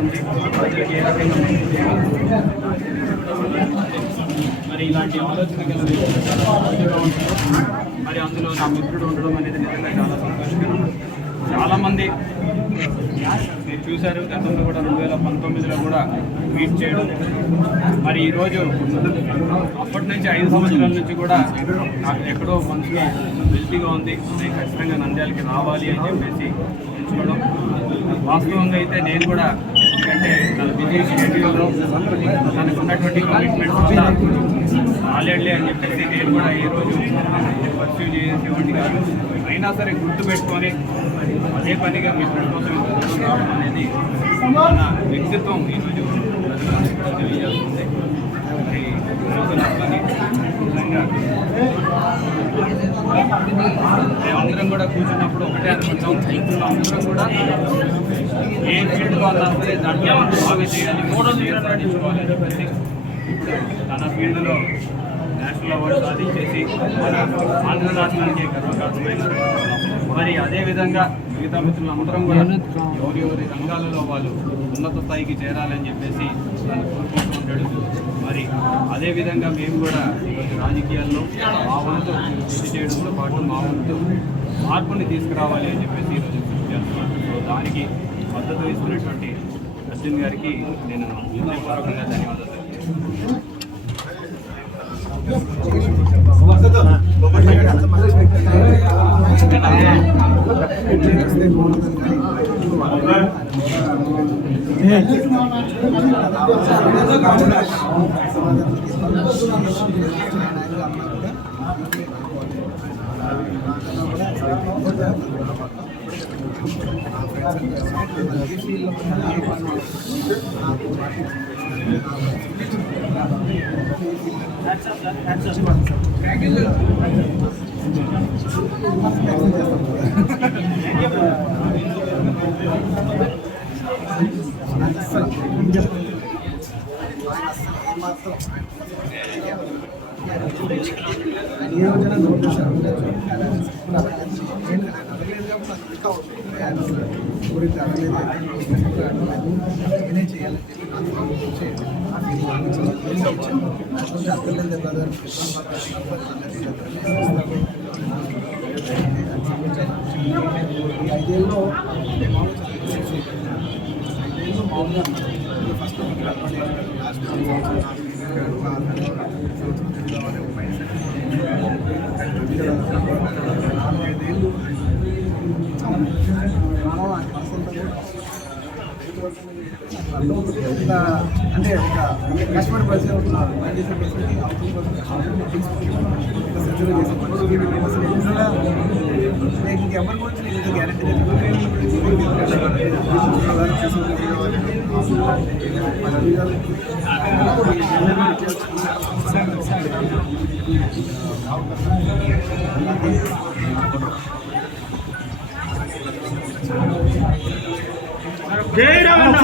ఉంది, ప్రజలకు ఏ రకంగా మంచి చేయాలి. మరి ఇలాంటి ఆలోచన గల వ్యక్తులు చాలా మంచిగా ఉంటారు. మరి అందులో నా మిత్రుడు ఉండడం అనేది నిజంగా చాలా సంతోషకరం. చాలామంది మీరు చూశారు, గతంలో కూడా 2019లో కూడా మీట్ చేయడం. మరి ఈరోజు అప్పటి నుంచి 5 సంవత్సరాల నుంచి కూడా నాకు ఎక్కడో మనసులో వెల్తీగా ఉంది, నేను ఖచ్చితంగా నంద్యాలకి రావాలి అని చెప్పేసి ఎంచుకోవడం. వాస్తవంగా అయితే నేను కూడా, ఎందుకంటే తన బిజీ షెడ్యూల్లో తనకు ఉన్నటువంటి కమిట్మెంట్స్ వల్ల రాలేడులే అని చెప్పేసి నేను కూడా ఏ రోజు పర్సూ చేసేవాడిని కాదు. అయినా సరే గుర్తుపెట్టుకొని అదే పనిగా మిత్రుల కోసం రావడం అనేది మన వ్యక్తిత్వం ఈరోజు తెలియజేస్తుంది. మరి నిజంగా మేమందరం కూడా కూర్చున్నప్పుడు ఒకటే అనుకుంటాం, మిత్రులు అందరం కూడా ఏ ఫీల్డ్ వాళ్ళ సరే దాంట్లో బాగా చేయాలి, నడిచుకోవాలి. ఇప్పుడు తన ఫీల్డ్లో నేషనల్ అవార్డు సాధించేసి మన ఆంధ్ర రాష్ట్రానికి గర్వకారణమైనారు. మరి అదేవిధంగా మిగతా మిత్రులందరం కూడా ఎవరి రంగాలలో వాళ్ళు ఉన్నత స్థాయికి చేరాలని చెప్పేసి తను కోరుకుంటూ ఉంటాడు. మరి అదేవిధంగా మేము కూడా ఈరోజు రాజకీయాల్లో మా వంతు కృషి చేయడంతో పాటు మా వంతు మార్పుని తీసుకురావాలి అని చెప్పేసి ఈరోజు కృషి చేస్తున్నాం. సో దానికి మద్దతు ఇస్తున్నటువంటి అర్జున్ గారికి నేను హృదయపూర్వకంగా ధన్యవాదాలు. అంటే ఒక కస్టమర్ పర్సన్ ఇంకెవరి గురించి నేను గ్యారెంటీ జై రామన్న.